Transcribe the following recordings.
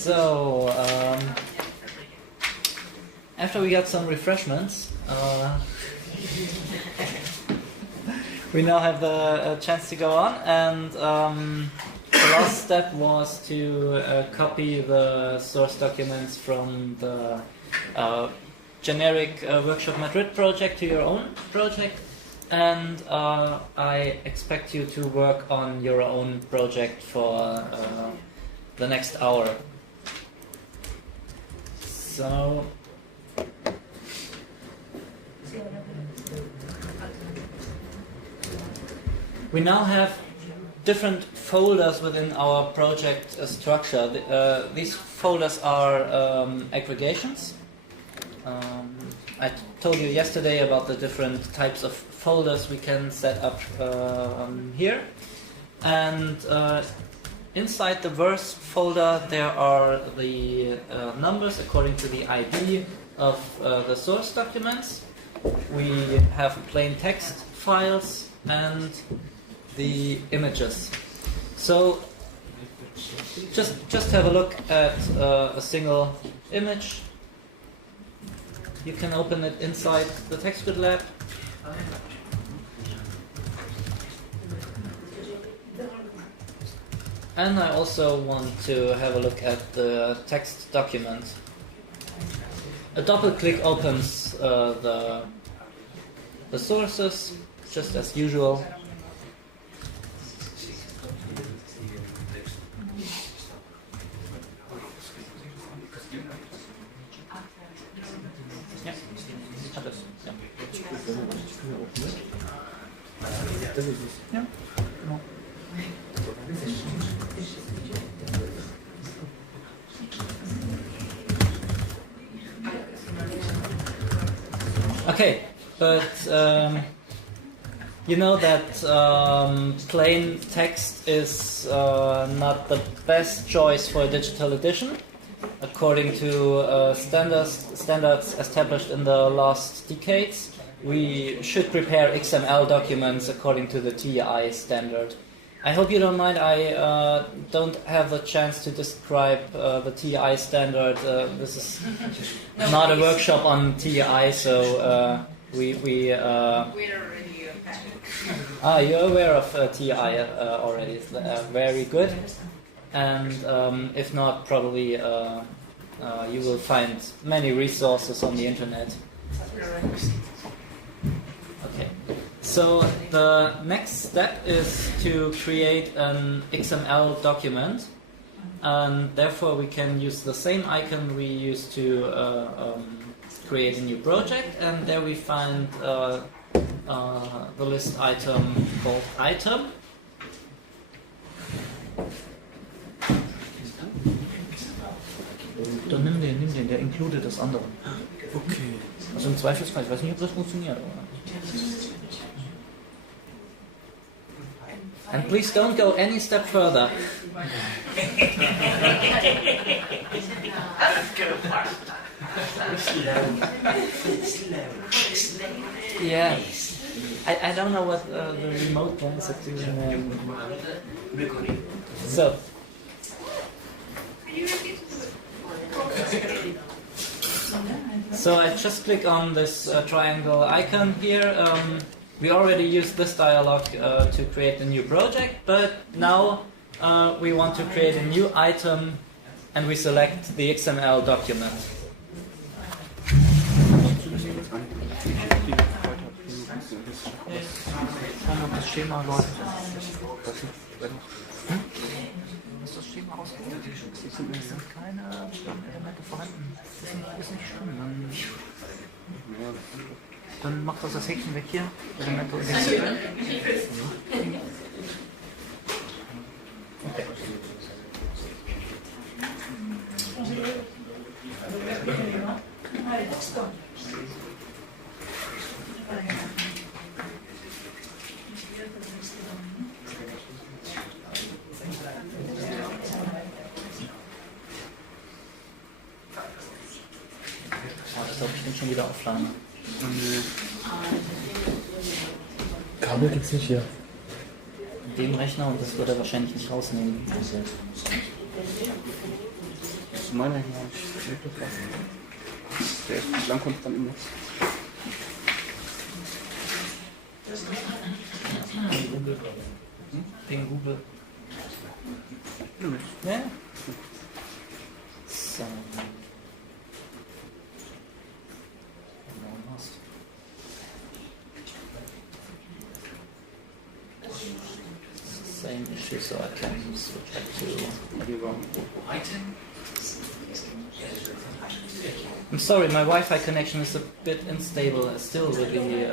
So, after we got some refreshments, we now have the chance to go on, and the last step was to copy the source documents from the generic Workshop Madrid project to your own project, and I expect you to work on your own project for the next hour. So we now have different folders within our project structure. These folders are aggregations. I told you yesterday about the different types of folders we can set up here. And inside the verse folder there are the numbers according to the ID of the source documents. We have plain text files and the images. So just have a look at a single image. You can open it inside the TextGrid Lab. And I also want to have a look at the text document. A double click opens the sources, just as usual. Ja, genau. Okay, but you know that plain text is not the best choice for a digital edition, according to standards established in the last decades. We should prepare XML documents according to the TI standard. I hope you don't mind, I don't have the chance to describe the TI standard. This is not a workshop on TI, so we're already you're aware of TI already. Very good. And if not, probably you will find many resources on the internet. Okay, so the next step is to create an XML document, and therefore we can use the same icon we used to create a new project, and there we find the list item called item. Dann nimm den, der included das andere. Okay. Also im Zweifelsfall, ich weiß nicht, ob das funktioniert. And please don't go any step further. Yeah. I don't know what the remote ones are doing. So. So I just click on this triangle icon here. We already used this dialog to create a new project, but now we want to create a new item, and we select the XML document. Das Schema läuft. Ist das Schema ausgeholt? Es sind keine Elemente vorhanden. Ist nicht schlimm. Dann macht das Häkchen weg hier. Elemente und Häkchen. Okay. Ich glaube, ich bin schon wieder offline. Kabel gibt's nicht hier. In dem Rechner, und das wird er wahrscheinlich nicht rausnehmen. ist meiner hier. Der ist bislang konstant im Netz. Ping Google. Yeah. So. Same issue, so I can switch back to item. I'm sorry, my Wi-Fi connection is a bit unstable still with the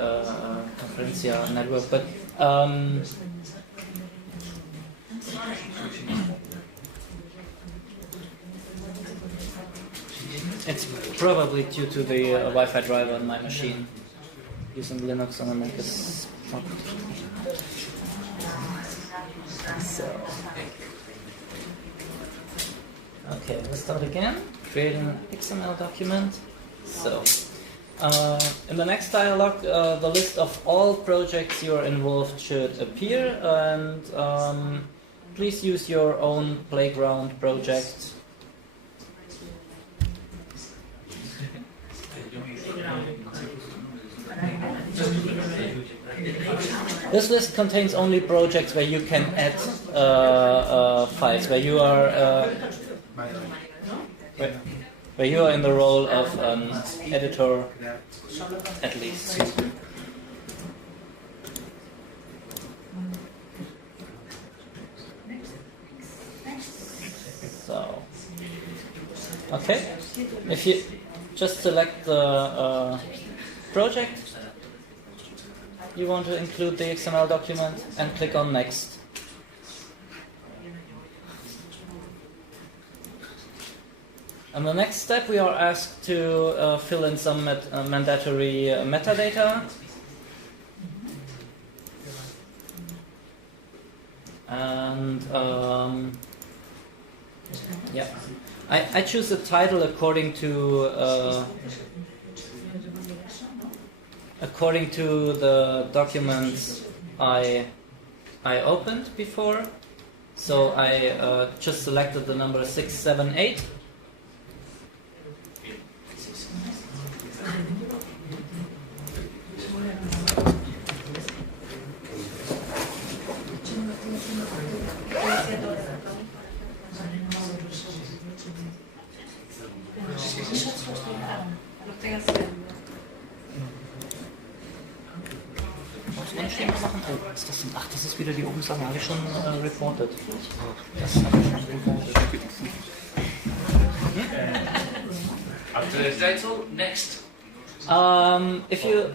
Conferencia network, but it's probably due to the Wi-Fi driver on my machine. Using Linux on a Mac is not. So, okay, let's start again. Creating an XML document. So, in the next dialog, the list of all projects you are involved should appear, and please use your own playground project. This list contains only projects where you can add files, where you are in the role of an editor, at least. So, okay, if you just select the project you want to include the XML document and click on Next. In the next step, we are asked to fill in some mandatory metadata. And yeah, I choose a title according to the documents I opened before. So I just selected the number 678. Oh, ist das denn? Ach, das ist wieder die Open Sache, habe ich schon reported. Das habe ich schon reported. After the title, next. If you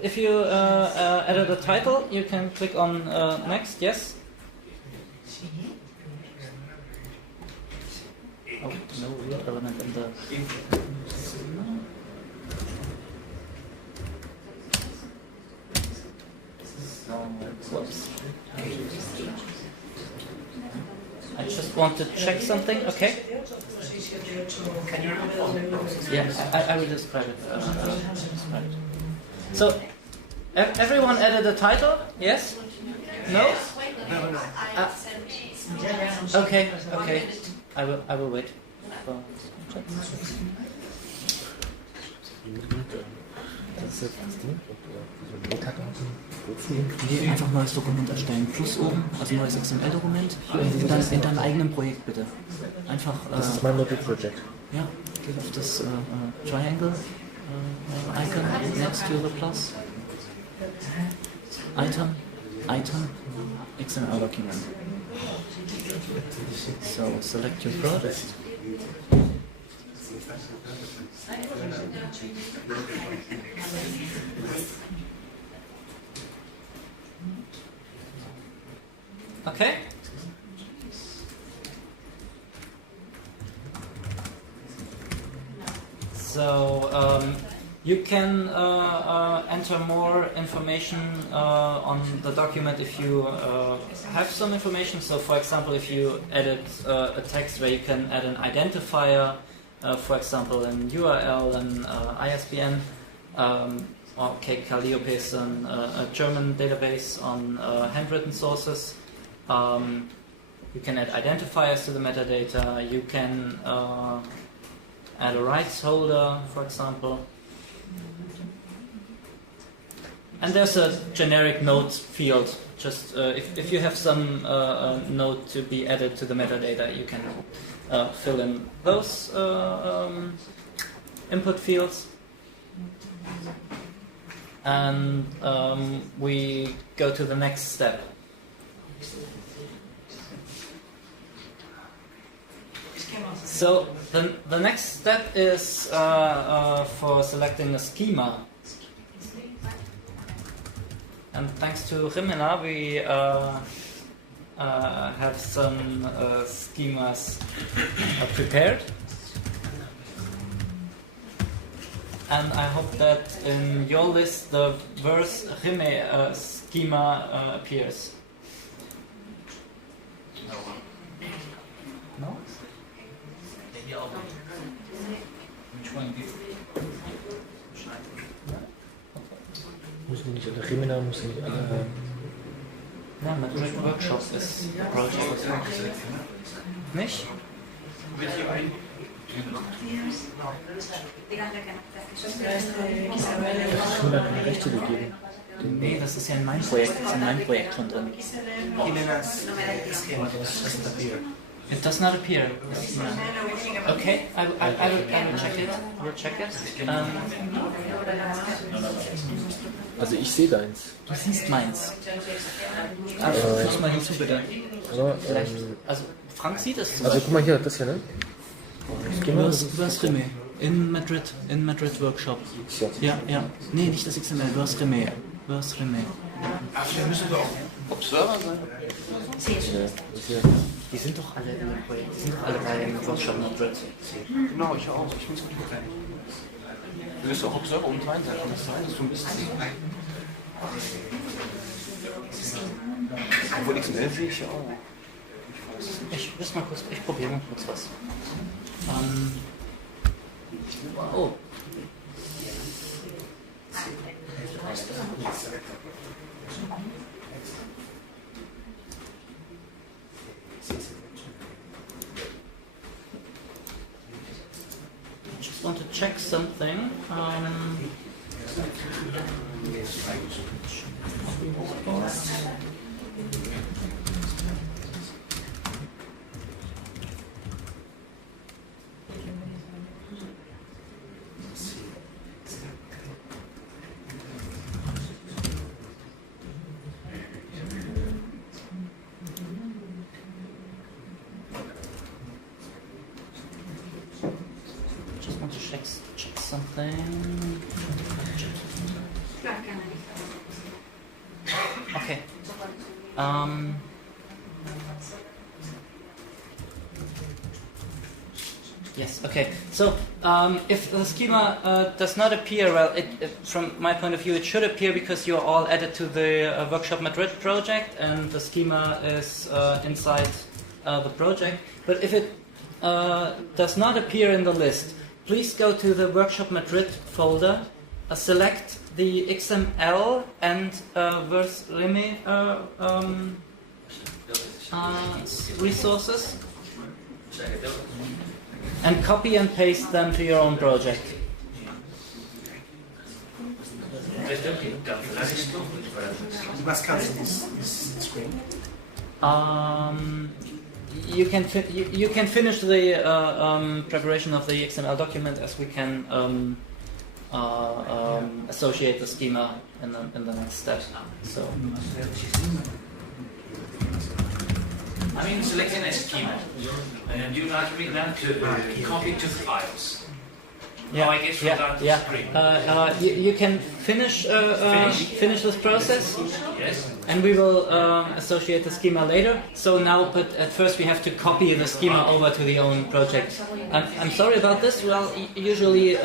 edit the title, you can click on next. Yes. Oh, no weird element in the. Whoops. I just want to check something. Okay. Can you repeat? Yeah, I will describe it. So, everyone added a title? Yes? No? Okay. Okay. I will wait. Das ist jetzt das Ding. Nee, einfach neues Dokument erstellen. Plus oben, also neues XML-Dokument. Und dann in deinem eigenen Projekt bitte. Einfach. Das ist mein Local Project. Ja, geh auf das Triangle Icon next to the plus. Item, XML document. So select your project. Okay. So you can enter more information on the document if you have some information. So, for example, if you edit a text where you can add an identifier, for example, an URL and ISBN. Okay, Calliope is a German database on handwritten sources. You can add identifiers to the metadata. You can add a rights holder, for example. And there's a generic notes field. Just if you have some note to be added to the metadata, you can fill in those input fields. And we go to the next step. So the next step is for selecting a schema. And thanks to Gimena, we have some schemas prepared. And I hope that in your list the verse Rime schema appears. No? Maybe I'll wait. Which one do you? Müssen die nicht alle Gimena, müssen nicht alle. Ja, Madrid Workshop ist Project. Nicht? Schon da keine Rechte gegeben. Nee, das ist ja in meinem Projekt, das ist in meinem Projekt schon drin. It does not appear. Okay, I will check it. We'll check it. Also ich sehe deins. Du siehst meins. Füg's mal hinzu, bitte. Aber, Also Frank sieht es zum also Beispiel. guck mal hier, das hier, ne? Vers Rime. In Madrid Workshop. Ja. Nee, nicht das XML, Vers Rime. Vers Rime. Ach, wir müssen doch Observer sein. Die sind doch alle in dem Projekt. Die sind doch alle bei dem Workshop Madrid. Genau, ich auch. Ich bin es gut. Du wirst auch Observer und rein sein. Kann das sein, dass du ein bisschen. Obwohl XML sehe ich ja auch. Ich probiere mal kurz was. Oh. I just want to check something. Just want to check something. Okay. Yes. Okay. So, if the schema does not appear, well, from my point of view, it should appear because you are all added to the Workshop Madrid project, and the schema is inside the project. But if it does not appear in the list, please go to the Workshop Madrid folder, select the XML and Vers Rime resources, and copy and paste them to your own project. Was kannst du this screen? You can finish the preparation of the XML document as we can associate the schema in the next step. So. I mean, selecting a schema, and you have to bring them to copy to files. Yeah, I guess you can finish this process. Yes. And we will associate the schema later. So now, but at first we have to copy the schema over to the own project. I'm sorry about this. Well, usually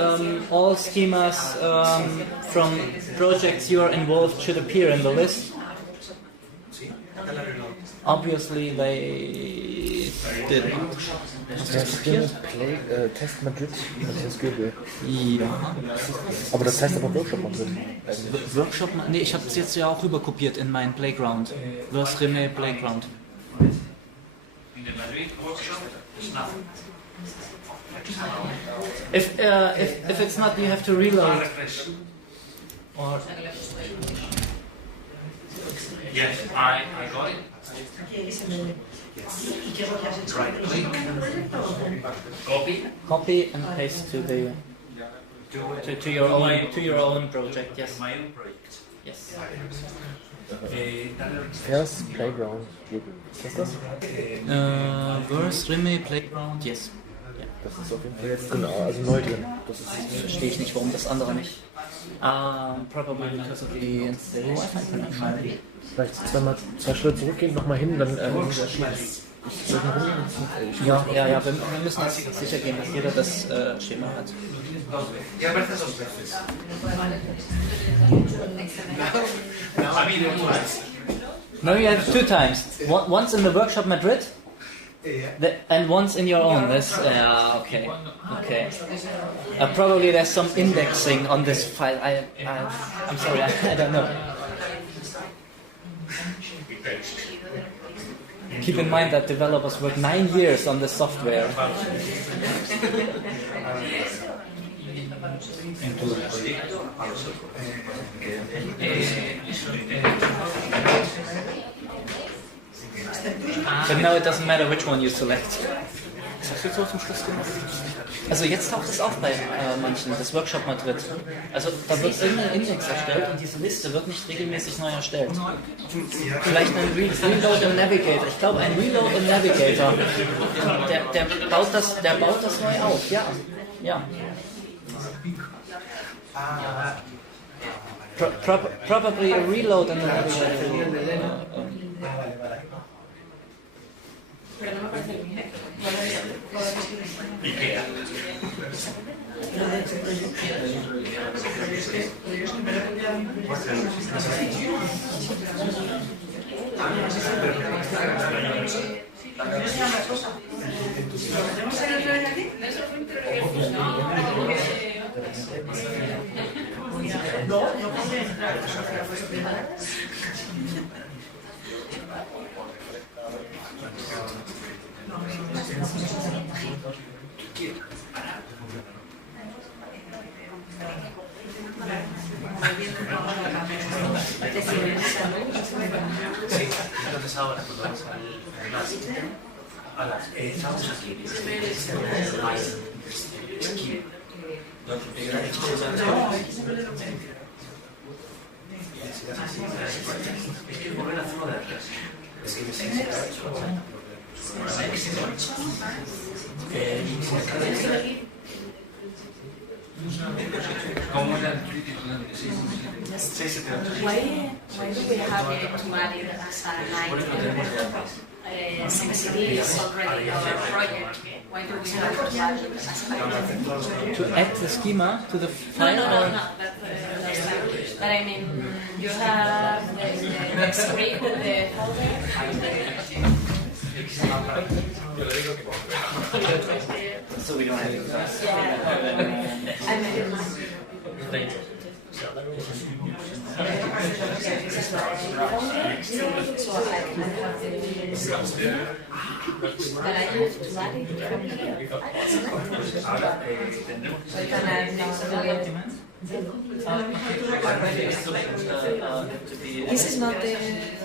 all schemas from projects you are involved should appear in the list. Obviously, they didn't. Test Madrid, Mathias Göbel. Ja. Aber das heißt aber Workshop Madrid. Workshop, nee, ich habe es jetzt ja auch rüberkopiert in meinen Playground. Vers Rime Playground. In the Madrid workshop, it's nothing. If it's not, you have to reload. Or Yes, I got it. Right click, copy and paste to the to your own project. Yes. my own project. Yes. First Playground. Ist das? Verse, Rimme, Playground. Yes. Das ist auf jeden Fall jetzt genau, also neu drin. Das ist Verstehe ich nicht, warum das andere nicht. Probably because of the Wi-Fi connection. vielleicht zwei Schritte zurückgehen, nochmal hin, dann Ja, wir müssen jetzt sicher gehen, dass jeder das Schema hat. Ya aparecen dos veces. No, you have 2 times. Once in the workshop Madrid, and once in your own. This, okay. Probably there's some indexing on this file. I'm sorry, I don't know. Keep in mind that developers work 9 years on this software. But now it doesn't matter which one you select. Was hast du jetzt so zum Schluss gemacht? Also jetzt taucht es auf bei manchen, das Workshop Madrid. Also da wird irgendein Index erstellt und diese Liste wird nicht regelmäßig neu erstellt. Vielleicht ein Reload im Navigator. Ich glaube ein Reload im Navigator. Der baut das neu auf. Ja. Probably a reload in the Navigator. Entonces ahora cuando vamos estamos aquí. Es que volver a la zona de atrás. Es que Why do we have it to add it as a line? Since it is already our project, why do we have to add it as a line? To add the schema to the file? No. But I mean, you have the script, the folder. So we don't have it. This is not the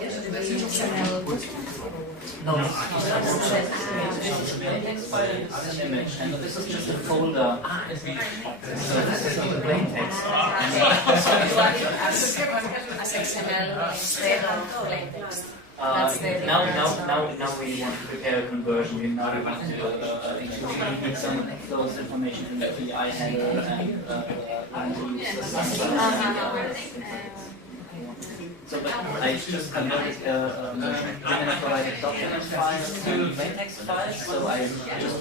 XML book. No, this is an image, and this is just a folder. So this is the plain text. So you add it as XML instead of plain text. Now we want to prepare a conversion. We now want to include some those information in the PI header and use the standard. So, but I just converted Gimena provided document files to plain text files. So I just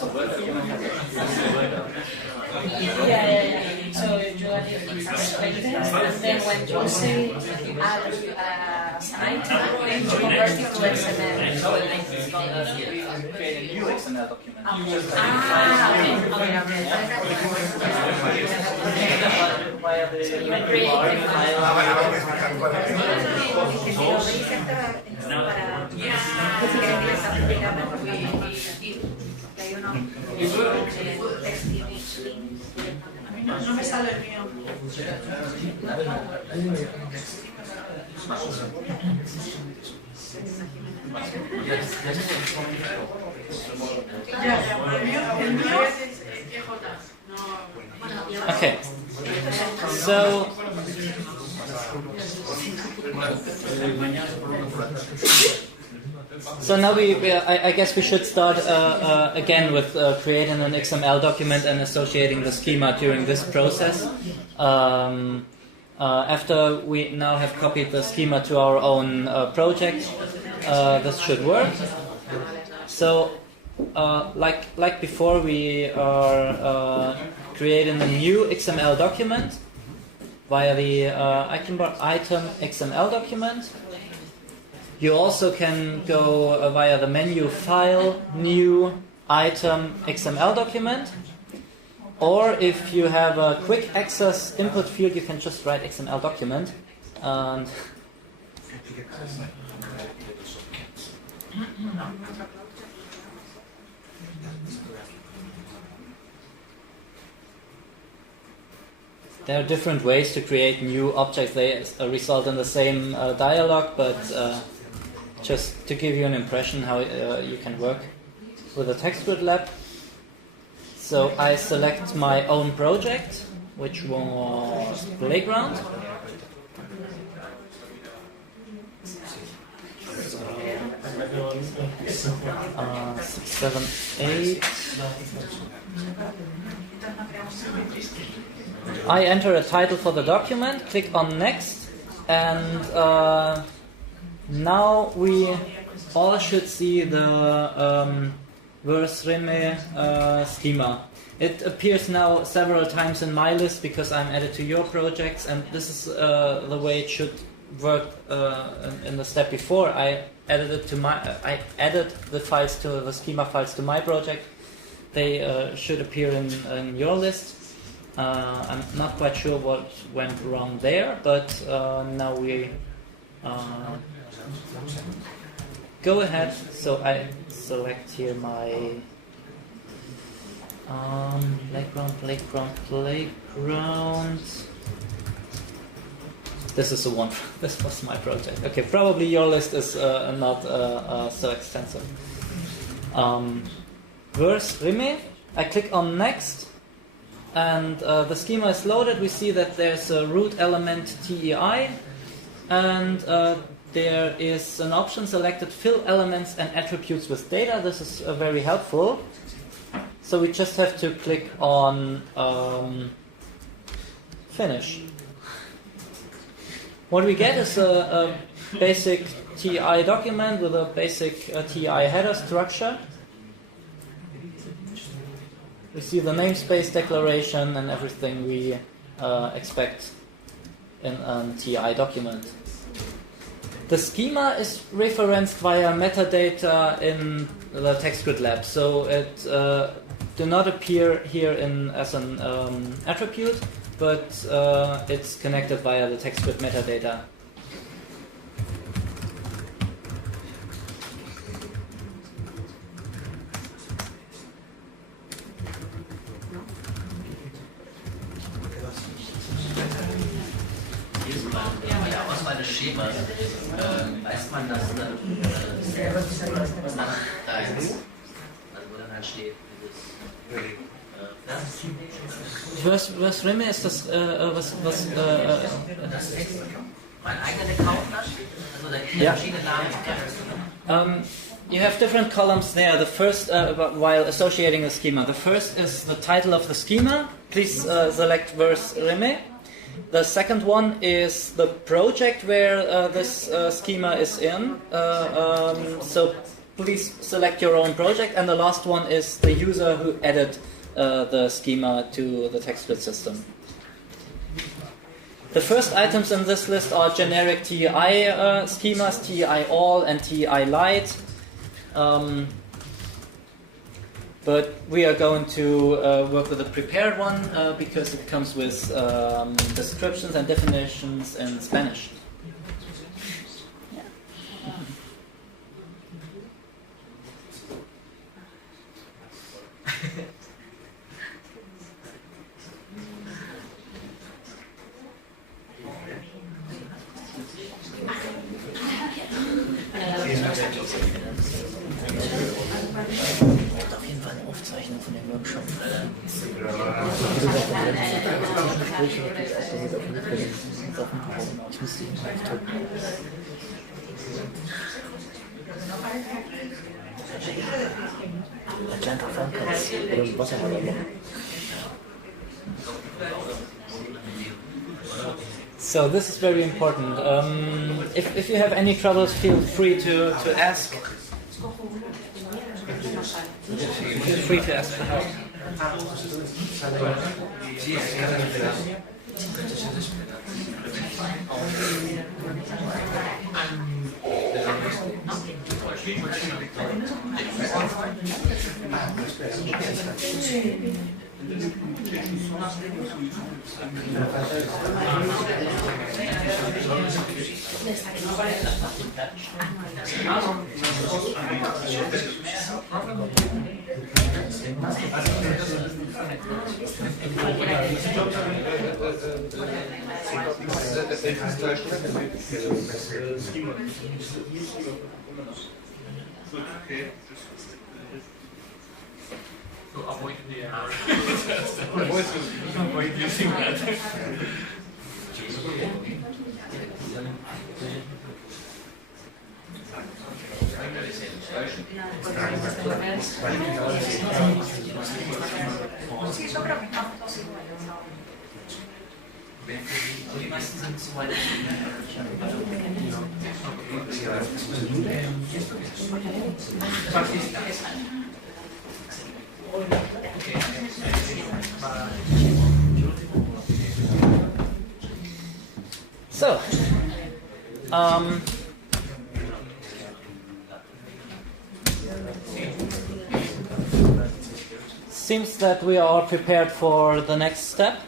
so Word document has a Word document. Yeah. So you add it as plain text, and then when you say add as an item, you convert it to XML. We create a new XML document. sale el mío. El mío es EJ. Okay. So now I guess we should start again with creating an XML document and associating the schema during this process. After we now have copied the schema to our own project, this should work. So, like before, we are creating a new XML document via the item XML document. You also can go via the menu File, New, Item, XML document. Or if you have a quick access input field, you can just write XML document. And there are different ways to create new objects. They result in the same dialog, but just to give you an impression how you can work with a TextGrid lab. So I select my own project, which was Playground. Seven, 8. I enter a title for the document, click on Next, and now we all should see the Vers-Reme schema. It appears now several times in my list because I'm added to your projects, and this is the way it should work in the step before. I added the files to the schema files to my project. They should appear in your list. I'm not quite sure what went wrong there, but now we go ahead. So I select here my playground. This is the one. This was my project. Okay, probably your list is not so extensive. Vers-Reme. I click on Next, and the schema is loaded. We see that there's a root element TEI, and there is an option selected, fill elements and attributes with data. This is very helpful. So we just have to click on finish. What we get is a basic TI document with a basic TI header structure. We see the namespace declaration and everything we expect in a TI document. The schema is referenced via metadata in the TextGrid lab, so it do not appear here as an attribute, but it's connected via the TextGrid metadata. Auswahl des Schemas, weiß man, dass dann da ist, wo dann halt steht, Vers-Reme ist das, was mein eigener Account da steht, also da verschiedene Namen. You have different columns there. The first, while associating a schema, the first is the title of the schema. Please select Vers-Reme. The second one is the project where this schema is in. So please select your own project. And the last one is the user who added the schema to the TextGrid system. The first items in this list are generic TI schemas, TI all and TI light. But we are going to work with a prepared one because it comes with descriptions and definitions in Spanish. Ich müsste ihn aufdrücken. Atlanta Falcons. Oder Wasserhahn machen. So this is very important. If you have any troubles, feel free to ask. Feel free to ask for help. Avoid using that. Die meisten sind zu weit. So, seems that we are all prepared for the next step.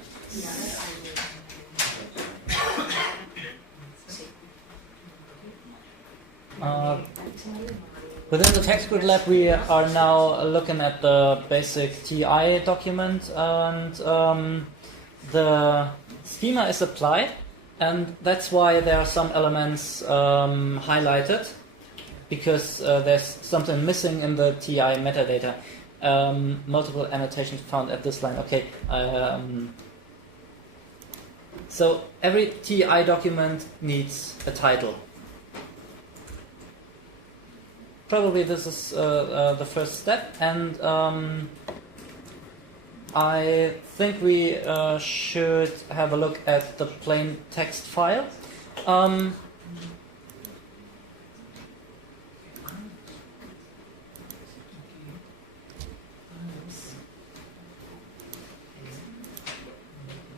Within the text grid lab, we are now looking at the basic TI document, and the schema is applied, and that's why there are some elements highlighted, because there's something missing in the TI metadata. Multiple annotations found at this line. Okay. So every TI document needs a title. Probably this is the first step, and I think we should have a look at the plain text file.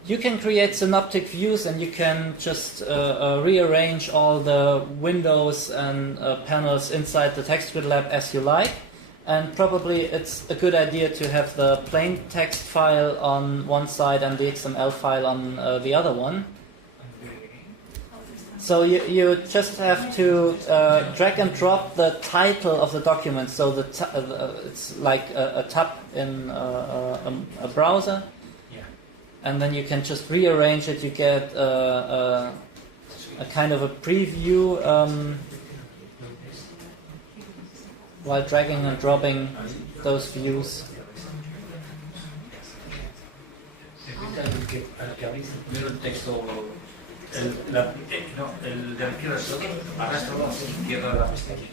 You can create synoptic views, and you can just rearrange all the windows and panels inside the text grid lab as you like. And probably it's a good idea to have the plain text file on one side and the XML file on the other one. So you just have to drag and drop the title of the document. So it's like a tab in a browser. And then you can just rearrange it. You get a kind of a preview while dragging and dropping those views. El texto, el de la izquierda arrastra a la izquierda de la pestaña.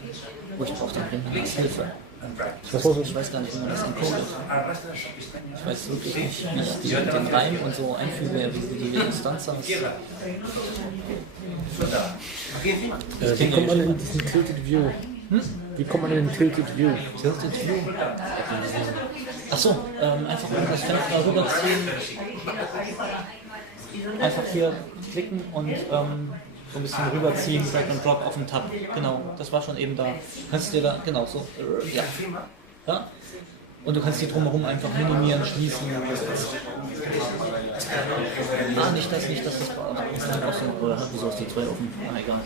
Oh, ich brauche da dringend Hilfe. Ich weiß gar nicht, wie man das encodet. Ich weiß wirklich nicht, wie ich den Reim und so einfüge, wie die Instanz aus. Wie kommt man in diesen Tilted View? Wie kommt man in den Tilted View? Tilted View? Achso, einfach das Fenster rüberziehen. Einfach hier klicken und so ein bisschen rüberziehen, Drag and Drop auf den Tab. Genau, das war schon eben da. Kannst du dir da, genau so. Ja. Ja. Und du kannst die drumherum einfach minimieren, schließen. Nicht das war auch so. Oder wieso ist die 2 offen? Egal.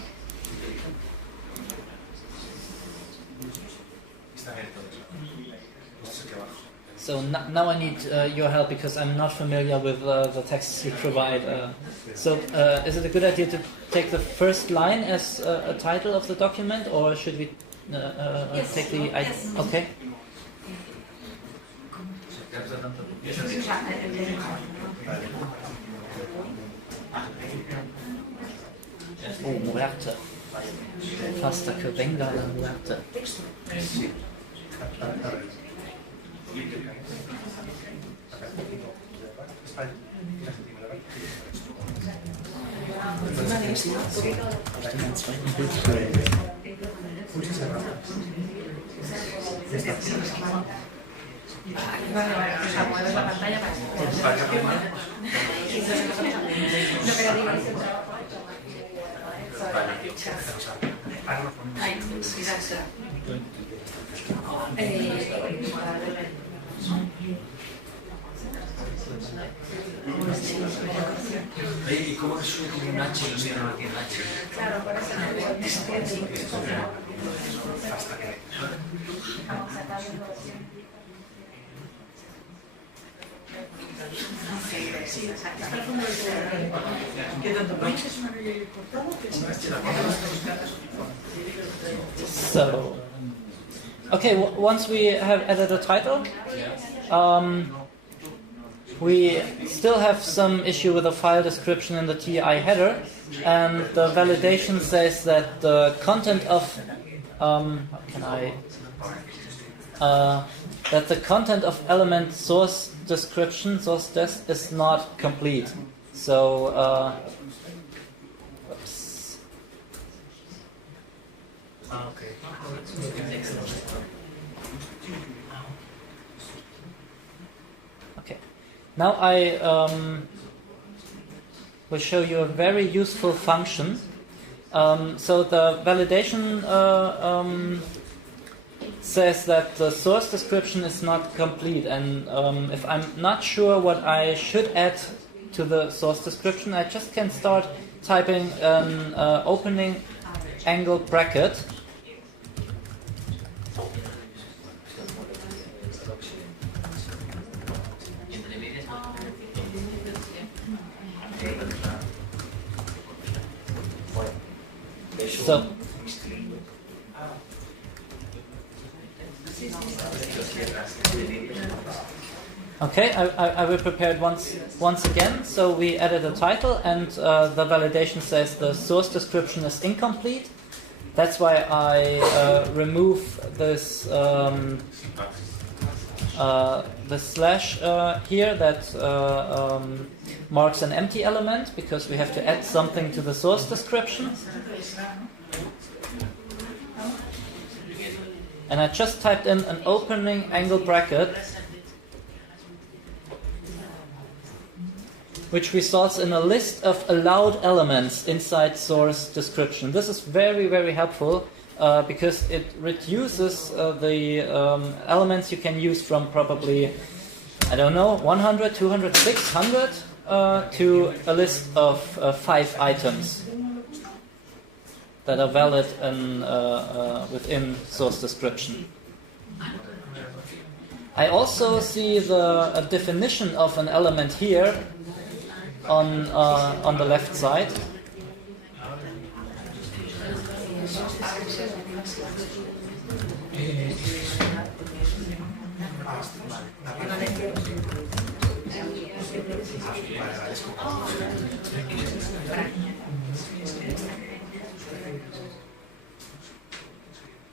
So now I need your help, because I'm not familiar with the texts you provide. Is it a good idea to take the first line as a title of the document, or should we take the... Yes. Okay. Oh, muerte. Pasta che venga la muerte. Mueves la pantalla para Ay, sí, gracias. ¿Y cómo resuelve como un H y no tiene un H? Claro, por eso Hasta que... vamos a sacarlo. Sí, exacto. So, okay, once we have added a title, we still have some issue with the file description in the TI header, and the validation says that the content of that the content of element source description, source dest, is not complete. So, whoops. Okay. Now I will show you a very useful function. So the validation says that the source description is not complete, and if I'm not sure what I should add to the source description, I just can start typing an opening angle bracket. So okay, I will prepare it once again. So we added a title, and the validation says the source description is incomplete. That's why I remove this the slash here that marks an empty element, because we have to add something to the source description. And I just typed in an opening angle bracket, which results in a list of allowed elements inside source description. This is very, very helpful because it reduces the elements you can use from probably, I don't know, 100, 200, 600 to a list of 5 items that are valid within source description. I also see the definition of an element here on the left side.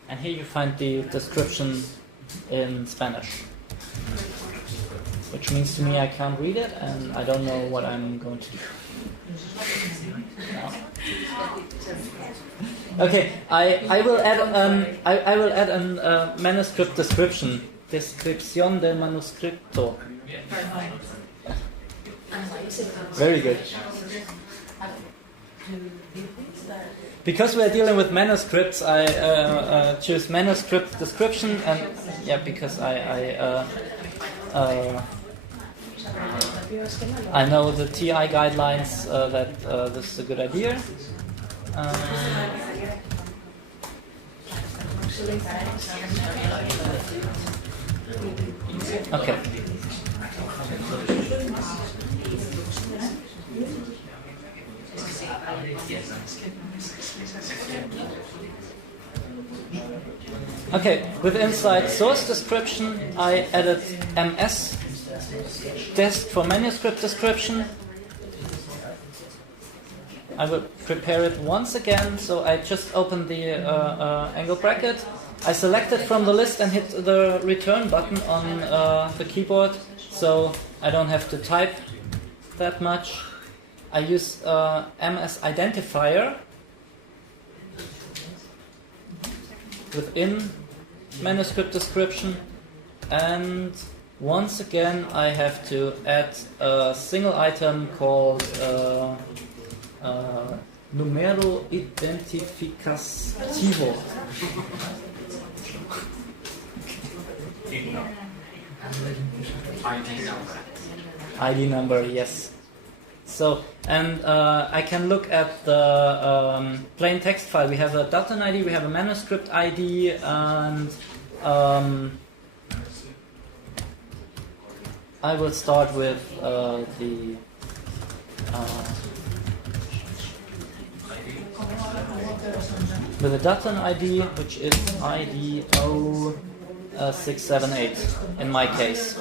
And here you find the description in Spanish, which means to me I can't read it and I don't know what I'm going to do. No. Okay, I will add a manuscript description. Descripción del manuscrito. Very good. Because we are dealing with manuscripts, I choose manuscript description, and yeah, because I know the TI guidelines that this is a good idea. Okay. Okay, with inside source description, I added MS desk for manuscript description. I will prepare it once again, so I just open the angle bracket. I select it from the list and hit the return button on the keyboard, so I don't have to type that much. I use MS identifier within manuscript description, and once again I have to add a single item called numero identificativo. ID number, yes. So, and I can look at the plain text file. We have a Daten ID, we have a manuscript ID, and I will start with the Daten ID, which is ID 0678 in my case.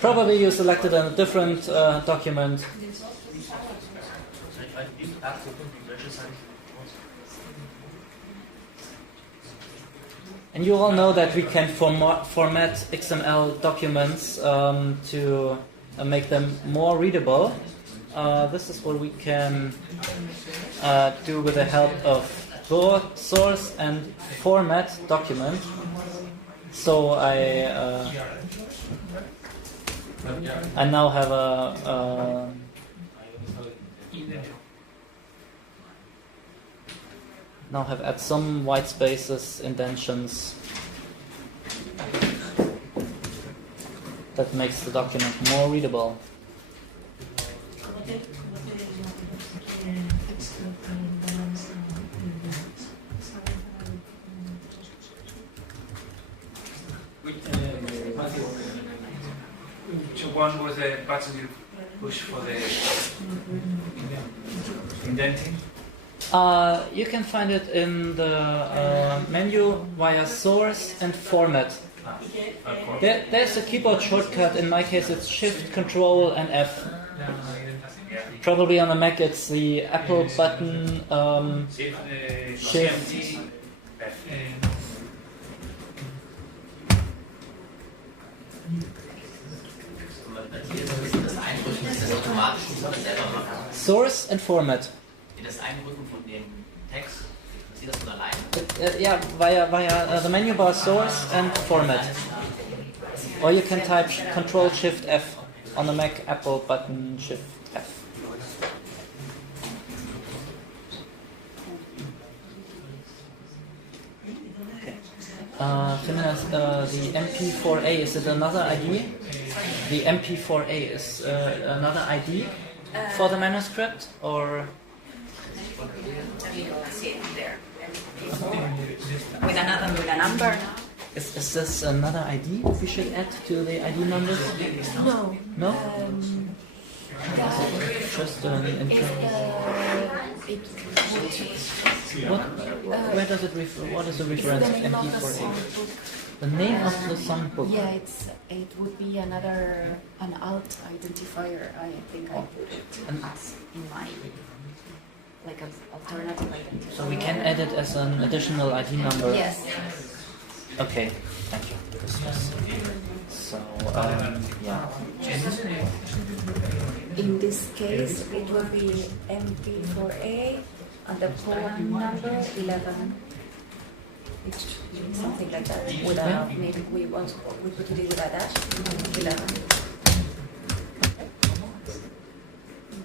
Probably you selected a different document. And you all know that we can format XML documents to make them more readable. This is what we can do with the help of source and format document. So I now have add some white spaces, indentions. That makes the document more readable. Which one was the button you push for the indenting? You can find it in the menu via source and format. There's a keyboard shortcut. In my case, it's Shift, Control, and F. Probably on a Mac, it's the Apple button. Shift. Source and format. Das Einrücken von dem Text, sieht das von alleine? Yeah, via the menu bar, source and format. Or you can type Control Shift F on the Mac, Apple button Shift F. The MP4A, is it another ID? The MP4A is another ID for the manuscript, or? With a number. Is this another ID we should add to the ID numbers? No. No? Just where does it refer? What is the reference of MP4A? The name of the songbook. Yeah, it would be an alt identifier. I think I put it as in my like an alternative identifier. So we can add it as an additional ID number. Yes. Okay, thank you. So yeah. In this case, it will be MP4A and the poem number 11. It's something like that. With a, maybe we put it with a dash. 11.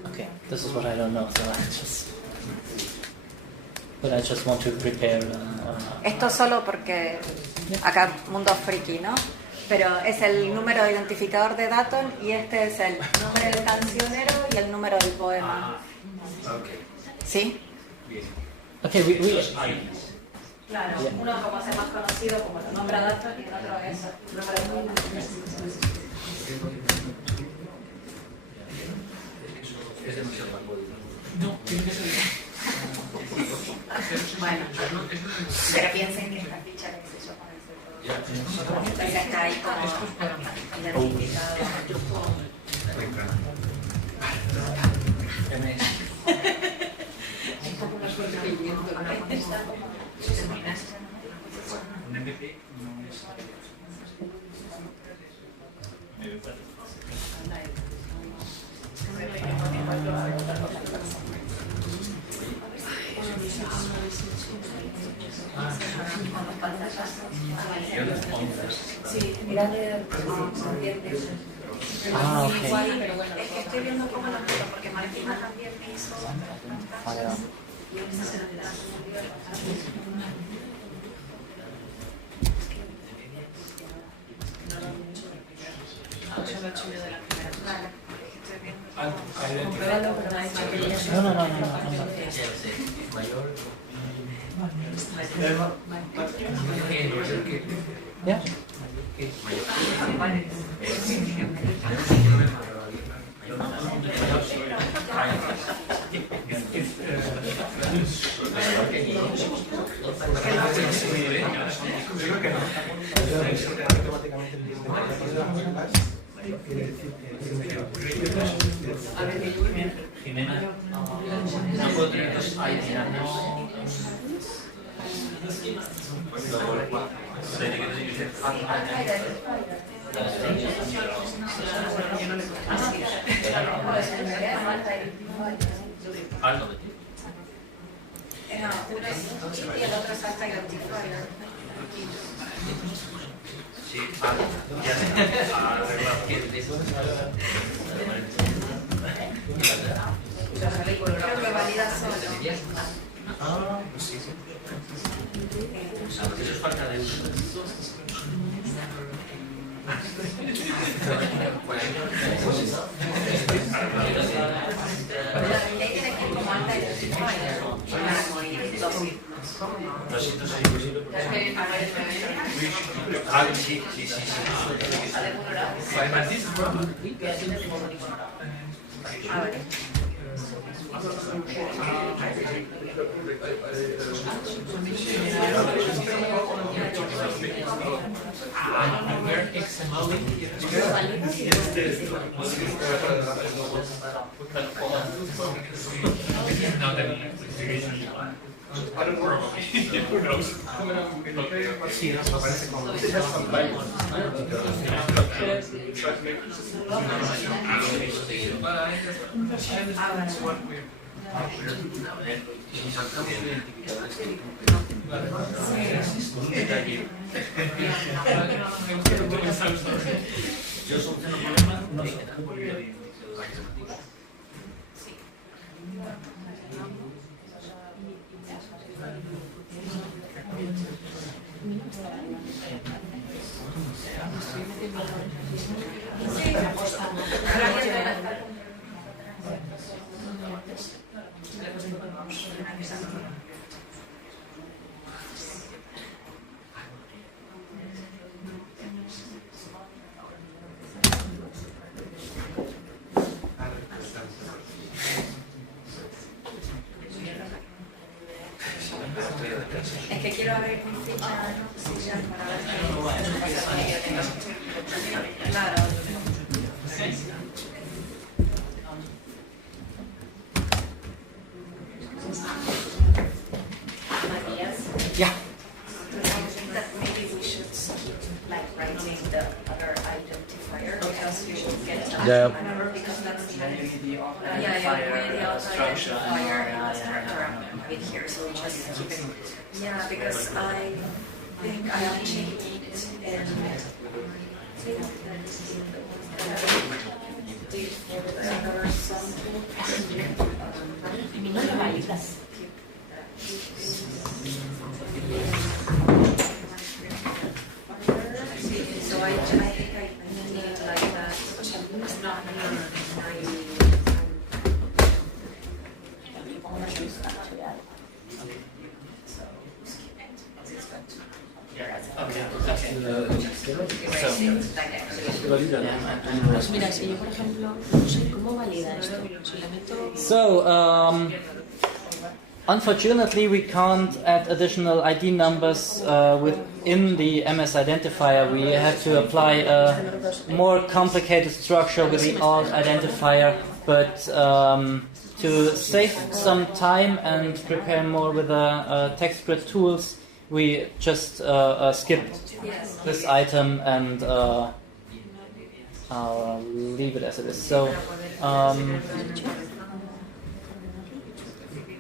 Okay, this is what I don't know. So I just want to prepare. Esto solo porque acá mundo friki, ¿no? Pero es el número de identificador de Daton y este es el número del cancionero y el número del poema. ¿Sí? Okay, we Claro, uno como es el más conocido, como lo nombra Daton, y el otro es el número del poema. Bueno, pero piensen que esta ficha que se yo con el Entonces está ahí como identificado. Un MP no es... Sí, era de también de Ah, ok. Igual, pero bueno, es que estoy viendo cómo lo meto, porque Martina también me hizo Ah, y él se lo ¿Ya? Gimena, no puedo tener dos itinerarios. Algo de ti. No, uno es y el otro es hasta identifier. Sí, ya sé. Arreglado. Creo que valida solo. Eso es falta de uso. Tiene que ir como alta identifier. Lo siento, es imposible. Ah, sí. A ver. Sí, no, me parece como... Yo soluciono problemas, no sé. Es que quiero abrir un ficha para ver qué. Claro. Mathias? Yeah. That maybe we should keep like writing the other identifier because you should get a number because that's the identifier in here, so we just keep it. Yeah, because I think I have changed it So I think I need like that. It's not Pues mira, si yo por ejemplo no sé cómo valida esto, si le meto... So, Unfortunately, we can't add additional ID numbers within the MS identifier. We have to apply a more complicated structure with the alt identifier, but to save some time and prepare more with the text grid tools, we just skipped this item and leave it as it is. So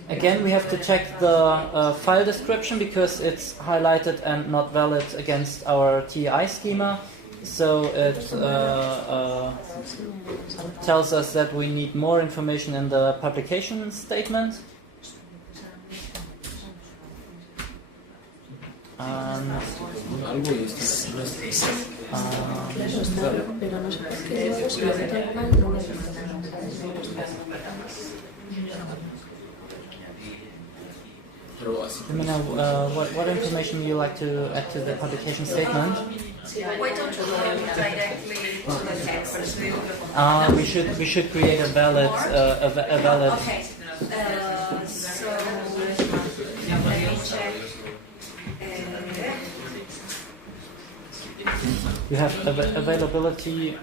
again, we have to check the file description because it's highlighted and not valid against our TI schema. So it tells us that we need more information in the publication statement. Gimena, what information would you like to add to the publication statement? Why don't you go directly to the text? We should create a valid Okay. So let me check. You have availability.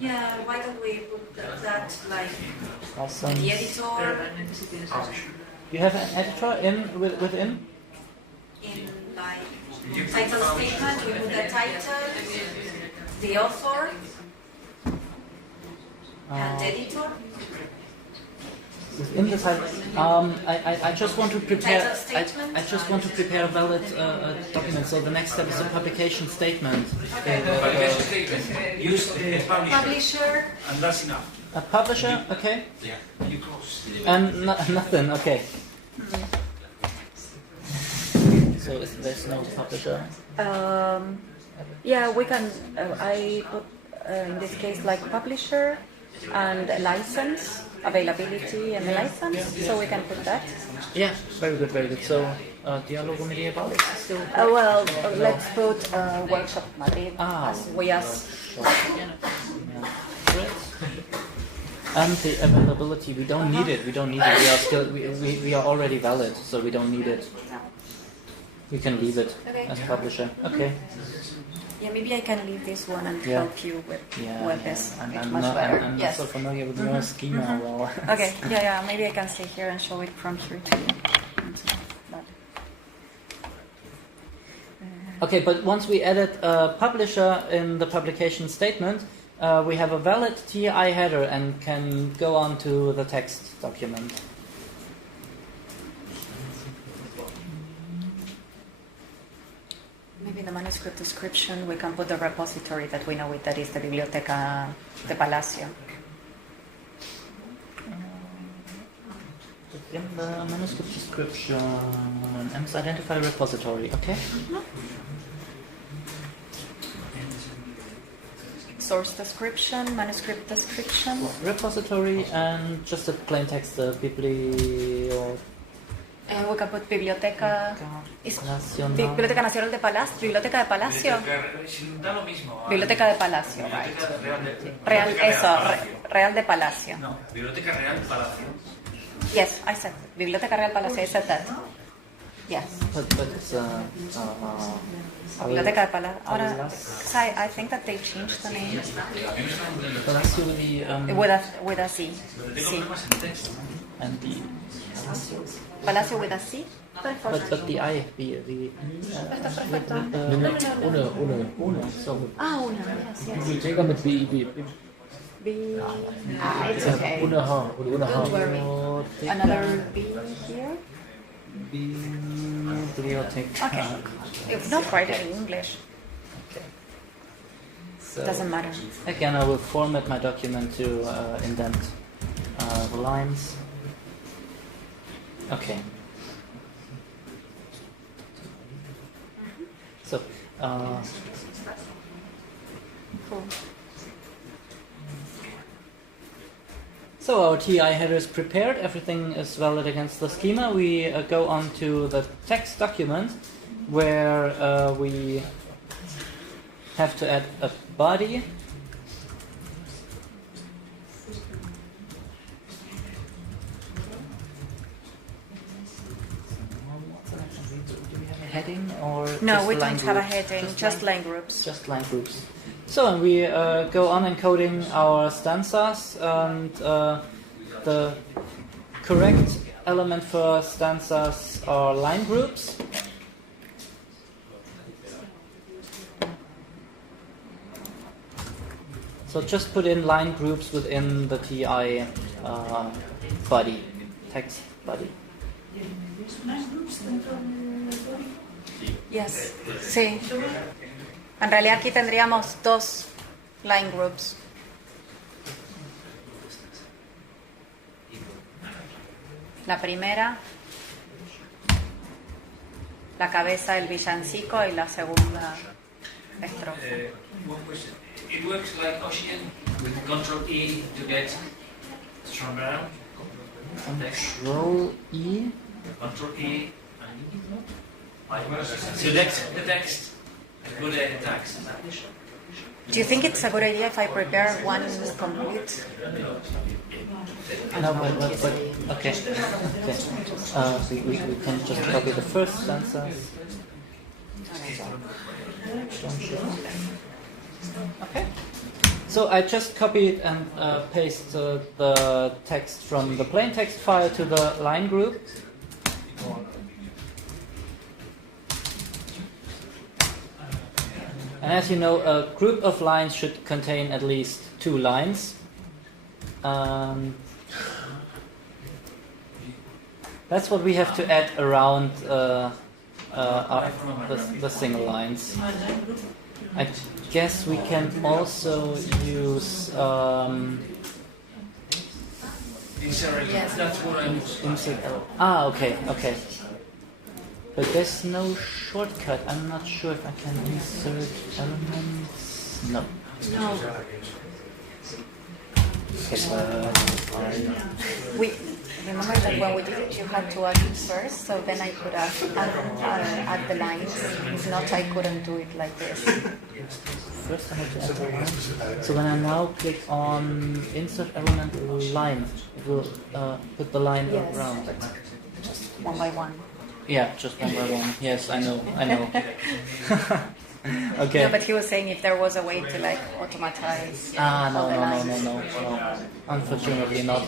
Yeah. Why don't we put that like Awesome. the editor You have an editor within? in like title statement? We put the title, the author, and editor. Within the title, I just want to prepare. I just want to prepare a valid document. So the next step is a publication statement. Publication statement. Use Publisher. and that's enough. A publisher, okay, Yeah. You close. and nothing, okay. So there's no publisher. Yeah, we can. I put in this case like publisher and license, availability and license. So we can put that. Yeah, very good, very good. So Dialogo Medieval is still. Well, let's put workshop Madrid Ah. as we ask. Yeah. Great. And the availability, we don't need it. We don't need it. We are still we are already valid, so we don't need it. We can leave it Okay. as publisher. Okay. Yeah, maybe I can leave this one and Yeah. help you with Yeah. WebS. I'm Much not, better. I'm Yes. not so familiar with the schema. Well. Okay. Yeah. Maybe I can stay here and show it from here to you. Okay, but once we added a publisher in the publication statement, we have a valid TI header and can go on to the text document. Maybe in the manuscript description we can put the repository that we know it, that is the Biblioteca de Palacio. In the manuscript description, and identify repository, okay? Source description, manuscript description. Repository and just a plain text, biblio... We can put Biblioteca. Is Nacional. Biblioteca Nacional de Palacio. Biblioteca de Palacio. Da lo mismo. Biblioteca de Palacio, right. Real Real, eso, Real de Palacio. No, Biblioteca Real Palacio. Yes, I said Biblioteca Real Palacio. I said that. Yes. But it's Biblioteca de Palacio. Ahora, I think that they changed the name Palacio with the with a C. C. and the Palacio with a C. but the I the Ohne. so Una. Yes, yes. Bibliotheker mit BIB. It's okay. Ohne H oder ohne H. Don't worry. Another B here. biblioteca. Okay. If not, write it in English. So Doesn't matter. again, I will format my document to indent the lines. Okay. So. Cool. So our TI header is prepared, everything is valid against the schema. We go on to the text document where we have to add a body. heading or No, just we line don't have a groups? heading, just line groups. Just line groups. So and we go on encoding our stanzas, and the correct element for stanzas are line groups. So just put in line groups within the TI body, text body. Yes, sí. En realidad aquí tendríamos dos line groups. La primera, la cabeza del villancico, y la segunda estrofa. One question. It works like Ocean with Control E to get strong around. Control E. Control E. Select the text and go to text. Do you think it's a good idea if I prepare one complete? No, but okay. We can just copy the first stanzas. Okay. So I just copied and pasted the text from the plain text file to the line group. And as you know, a group of lines should contain at least 2 lines. That's what we have to add around the single lines. I guess we can also use Yes, that's what I was. insert. Okay. But there's no shortcut. I'm not sure if I can insert elements. No. We remember that when we did it, you had to add it first, so then I could add the lines. If not, I couldn't do it like this. First I have to add the line. So when I now click on insert element line, it will put the line Yes. around. Just one by one. Yeah, just one by one. Yes, I know. Okay. No, but he was saying if there was a way to like automatize. all the lines. No. Unfortunately not.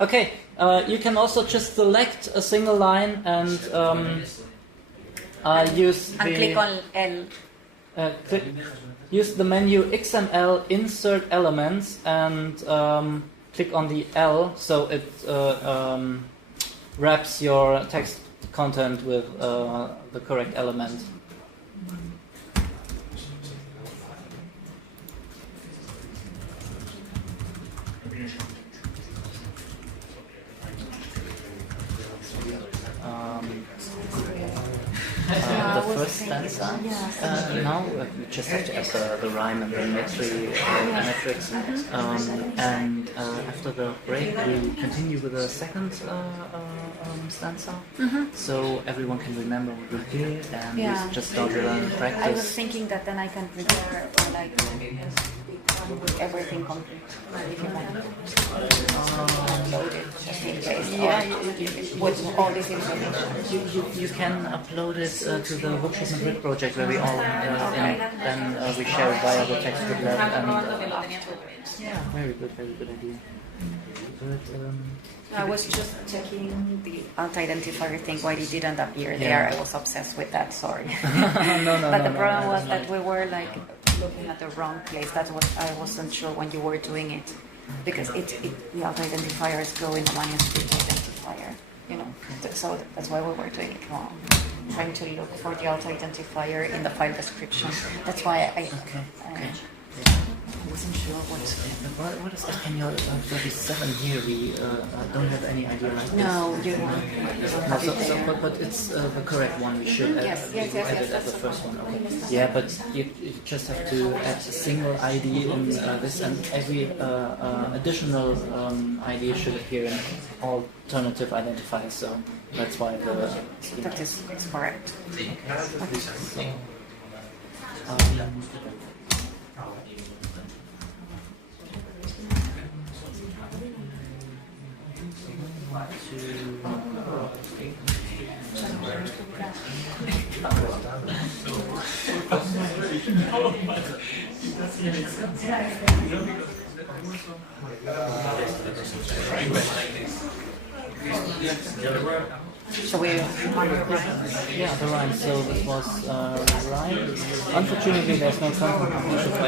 Okay, you can also just select a single line and use And click on L. Use the menu XML Insert Elements and click on the L so it wraps your text content with the correct element. The first stanza. Now we just have to add the rhyme and the metrics. And after the break, we continue with the second stanza. So everyone can remember what we did and we just start with a practice. I was thinking that then I can prepare or like with everything complete. If you want to upload it just in case. With all this information. You can upload it to the Workshop Madrid project where we all then we share it via the TextGrid Lab. Yeah, very good idea. But, I was just checking the alt identifier thing, why it didn't appear there. I was obsessed with that, sorry. But the problem was that we were like looking at the wrong place. That's what I wasn't sure when you were doing it. Because the alt identifiers go in the manuscript identifier, So that's why we were doing it wrong. Trying to look for the alt identifier in the file description. That's why I wasn't sure what is Espanol 37 here? We don't have any idea like this. No, you don't. But it's the correct one. We should add it as the first one. Okay. Yeah, but you just have to add a single ID in this, and every additional ID should appear in alternative identifiers. So that's why that is correct. Okay. So, So we Yeah, the rhyme. So this was rhyme. Unfortunately, there's no sound completion for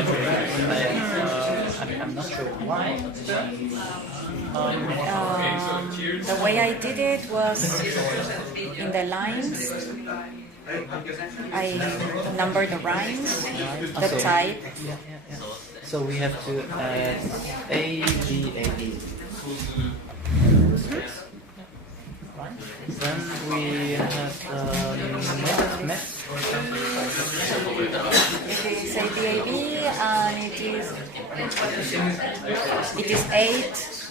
I'm not sure why. the way I did it was in the lines. I number the rhymes, the type. Yeah. So we have to add A, B, A, B. Right. Then we have met. It is ABAB and it is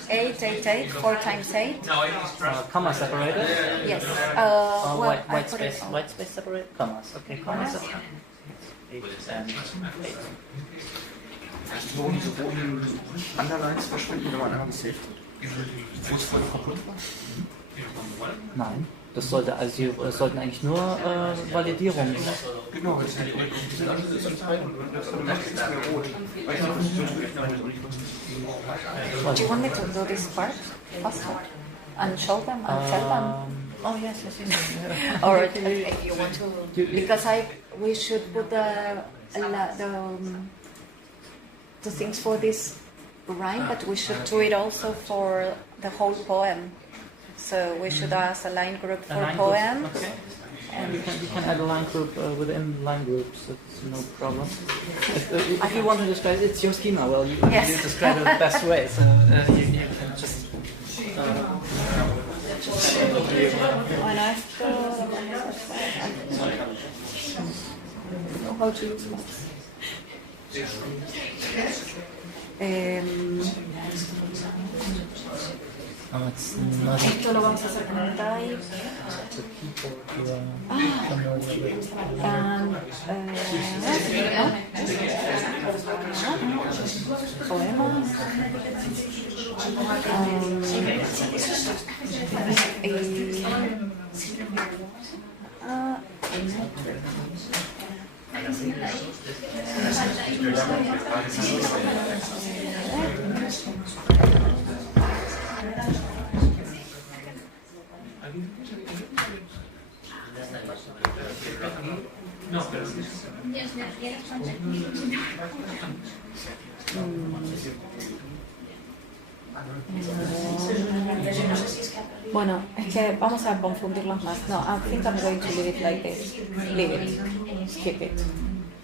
8, 4 times 8. Comma separated. Yes. White space separated. Commas. Okay, commas separated. 8 and 8. Warum diese roten Underlines verschwinden, wenn man einmal gesaved hat? Wo es voll kaputt war? Nein, das sollten eigentlich nur Validierungen sein. Genau, das sind alle zum Teil und das ist mehr rot. Weil ich nicht Do you want me to do this part faster and show them and tell them? Oh yes. Or you want to? Because we should put the things for this rhyme, but we should do it also for the whole poem. So we should ask a line group for poem. Okay. And you can add a line group within line groups. It's no problem. If you want to describe it, it's your schema. Well, you describe it the best way. So you can just. Bueno, esto how to use this? It's not Esto lo vamos a hacer con el type. the people who are familiar with. Poemas. Bueno, es que vamos a confundirlos más. No, I think I'm going to leave it like this. Leave it. Skip it.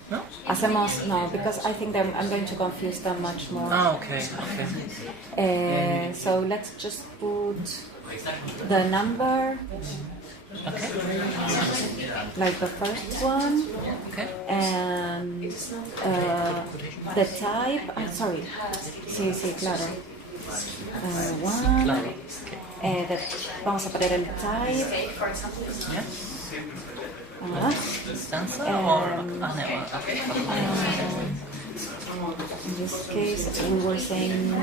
No? Hacemos, no, because I think I'm going to confuse them much more. Oh, okay. So let's just put the number, Okay. like the first one, Okay. and the type. Sorry. Sí, claro. One. Vamos a poner el type. Yeah. Stanza In this case, we were saying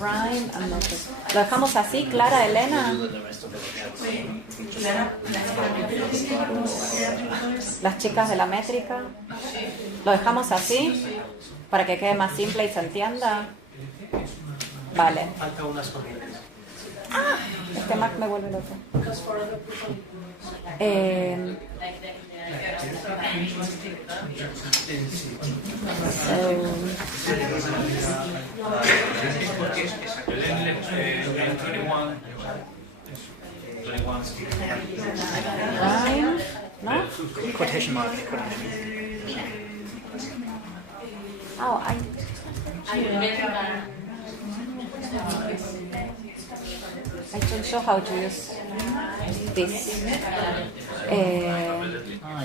rhyme and notas. ¿Lo dejamos así, Clara, Elena? Las chicas de la métrica. ¿Lo dejamos así? Para que quede más simple y se entienda. Vale. Falta unas corrientes. Este Mac me vuelve loco. Rhyme, ¿no? Quotation mark. Oh, I don't show how to use this.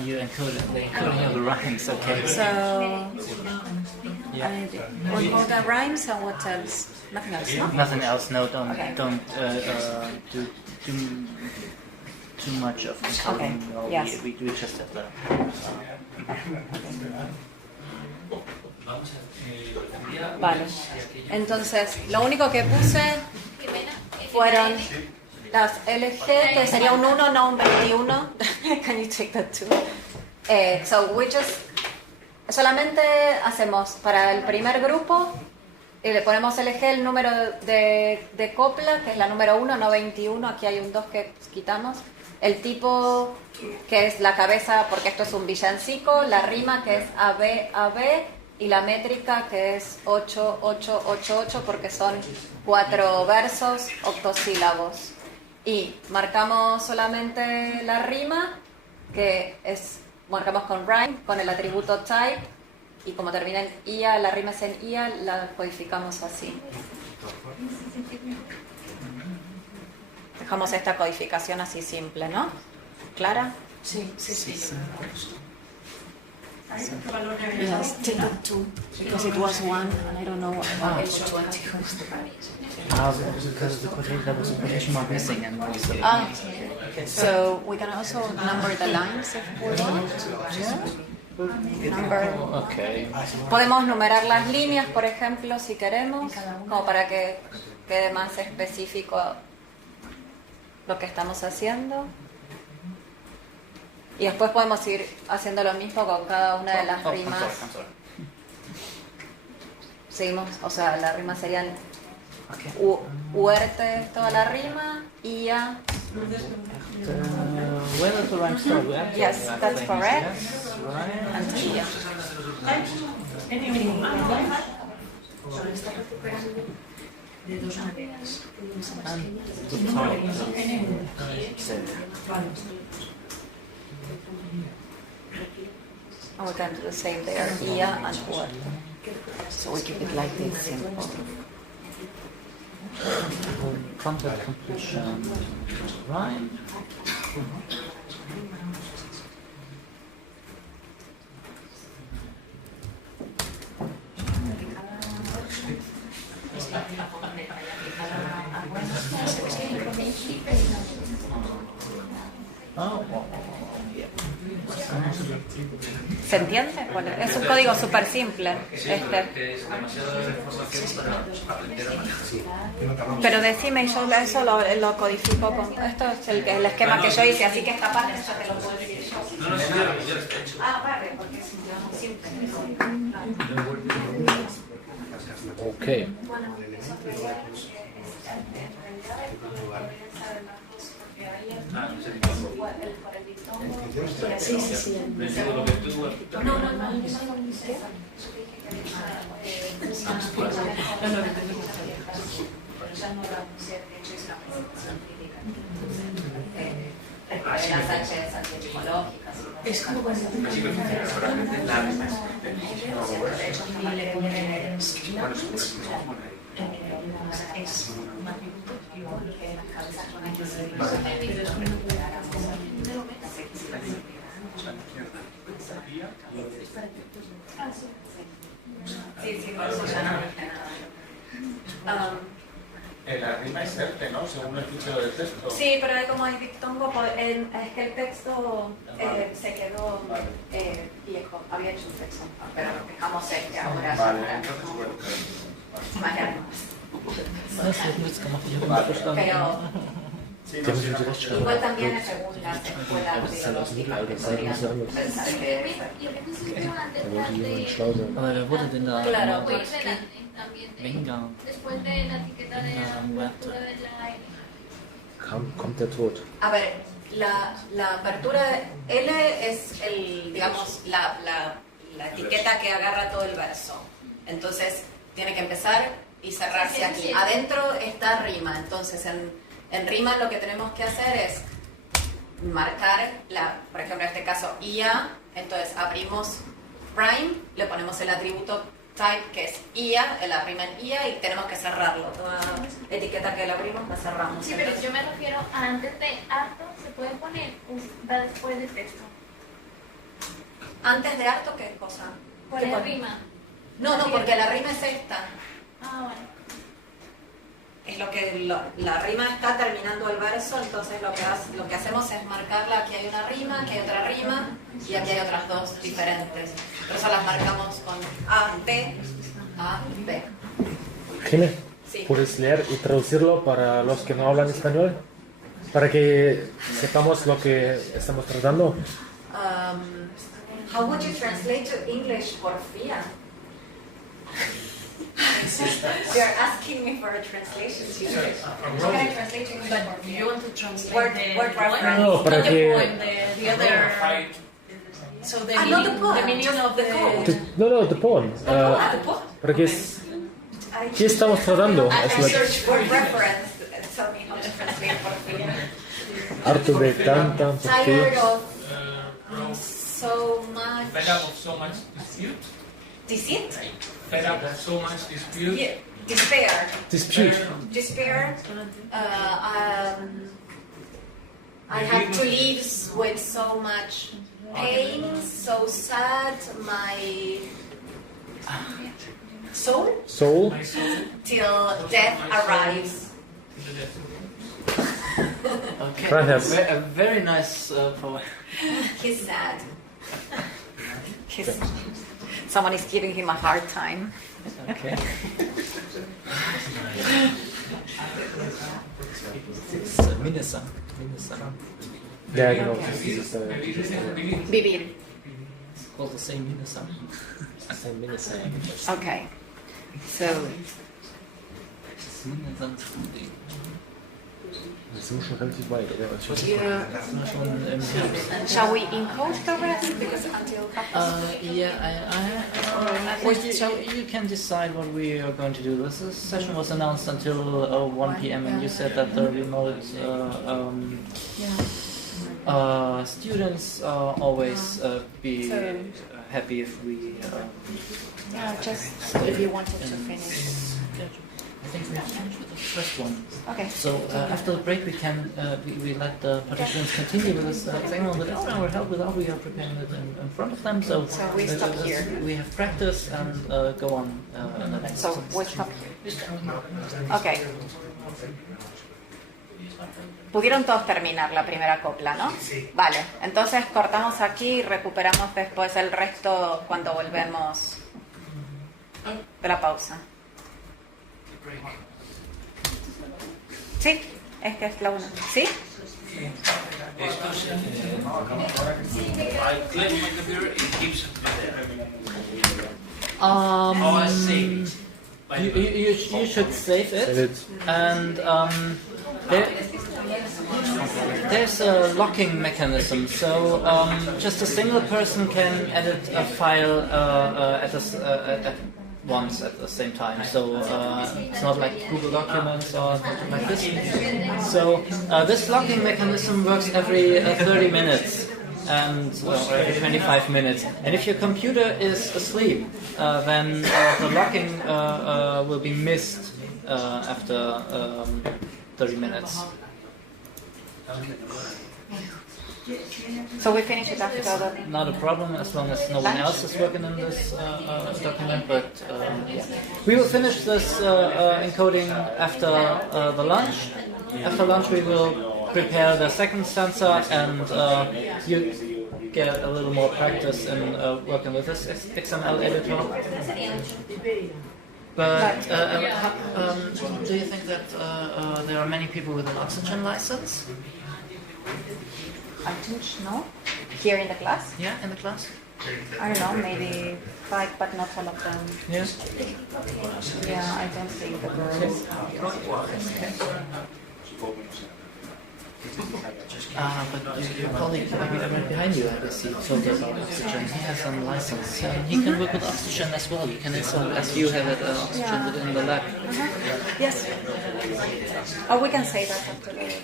You encoded the encoding of the rhymes. Okay. So, Yeah. all the rhymes and what else? Nothing else, no? Nothing else. No, don't Okay. do too much of encoding. Okay, No, yes. we just have the. Vale. Entonces, lo único que puse fueron las LG, que sería un 1, no un 21. Can you take that too? So we just solamente hacemos para el primer grupo y le ponemos LG el número de copla, que es la número 1, no 21. Aquí hay un 2 que quitamos. El tipo, que es la cabeza, porque esto es un villancico. La rima, que es AB, AB. Y la métrica, que es 8, 8, 8, 8, porque son 4 versos octosílabos. Y marcamos solamente la rima, que es, marcamos con rhyme, con el atributo type, y como termina en ia, la rima es en ia, la codificamos así. Dejamos esta codificación así simple, ¿no? ¿Clara? Sí. Yes, take it two, because it was 1, and I don't know what Because the quotation was a quotation mark missing and so we can also number the lines if we want. Number. Okay. Podemos numerar las líneas, por ejemplo, si queremos, como para que quede más específico lo que estamos haciendo. Y después podemos ir haciendo lo mismo con cada una de las rimas. Seguimos, o sea, las rimas serían huerte es toda la rima, ia. Where does the rhyme start? Yes, that's correct. Right. And ia. De dos maneras. And we can do the same there, ia and huerte. So we keep it like this, simple. Contact completion. Rhyme. ¿Se entiende? Bueno, es un código súper simple. Pero decime, y yo eso lo codifico con... Esto es el esquema que yo hice, así que esta parte ya te lo puedo decir yo. Ah, vale, porque es simple. Okay. Sí. No. Es como cuando es un atributo igual que las cabezas con La rima es certe, ¿no? Según el fichero del texto. Sí, pero como hay dictongo, es que el texto se quedó viejo. Había hecho un texto, pero nos quejamos que ahora... Vale, entonces bueno. Pero Sí, no, sí, no. igual también según la escuela filológica que podrían pensar que... Aber wer wurde denn da? Claro, Venga. Después de la etiqueta de la apertura de la L. Kommt der Tod. A ver, la apertura de L es digamos, la etiqueta que agarra todo el verso. Entonces, tiene que empezar y cerrarse aquí. Adentro está rima. Entonces, en rima lo que tenemos que hacer es marcar, por ejemplo, en este caso, IA. Entonces, abrimos rhyme, le ponemos el atributo type, que es IA, la rima en IA, y tenemos que cerrarlo. Toda etiqueta que la abrimos, la cerramos. Sí, pero yo me refiero a antes de harto, se puede poner, va después del texto. ¿Antes de harto qué cosa? ¿Cuál es rima? No, porque la rima es esta. Ah, bueno. Es lo que la rima está terminando el verso, entonces lo que hacemos es marcarla. Aquí hay una rima, aquí hay otra rima y aquí hay otras dos diferentes. Por eso las marcamos con A, B, A, B. Gimena, Sí. ¿Puedes leer y traducirlo para los que no hablan español? Para que sepamos lo que estamos tratando. How would you translate to English porfía? You're asking me for a translation to English. How can I translate to English? But do you want to translate word reference? No, para que... The other... So the Not the poem, the meaning of the the... code. No, the poem. The poem? Porque ¿qué estamos tratando? I Es lo que... search word reference and tell me how to translate porfía. Harto de tanta Tired porfía. of so much... Fed up of so much dispute. Deceit? Fed up of so much dispute. Yeah. Despair. Dispute. Despair. I have to live with so much pain, so sad, my soul till death arrives. Okay. Gracias. A very nice poem. He's sad. Someone is giving him a hard time. Okay. Minnesang. Ja, genau. Vivir. It's called the same Minnesang. Same Minnesang. Okay. So. Wir sind schon relativ weit, oder? Shall we encode the rest? Because until you can decide what we are going to do. This session was announced until 1 p.m. and you said that the remote students always be happy if we... just if you wanted to finish. I think we have finished with the first one. Okay. So after the break, we can we let the participants continue with this second one without our help, without we are preparing it in front of them. So we stop here. We have practice and go on in the next. So we stop here. Okay. Pudieron todos terminar la primera copla, ¿no? Sí. Vale. Entonces cortamos aquí y recuperamos después el resto cuando volvemos de la pausa. Sí, esta es la una. ¿Sí? You should save it. And there's a locking mechanism, so just a single person can edit a file at once at the same time, so it's not like Google Documents or something like this. So this locking mechanism works every 30 minutes and or every 25 minutes. And if your computer is asleep, then the locking will be missed after 30 minutes. So we finish it after the... Not a problem as long as no one else is working on this document, but yeah. We will finish this encoding after the lunch. After lunch we will prepare the second stanza and you get a little more practice in working with this XML editor. But do you think that there are many people with an oxygen license? I don't know. Here in the class? Yeah, in the class? I don't know, maybe 5, but not all of them. Yes? Yeah, I don't think the girls. But your colleague right behind you, I guess, he told us about oxygen. He has some license. He can work with oxygen as well. You can install as you have it oxygen within the lab. Yes. Or we can say that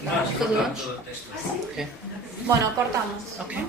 after the lunch. Okay. Bueno, cortamos. Okay.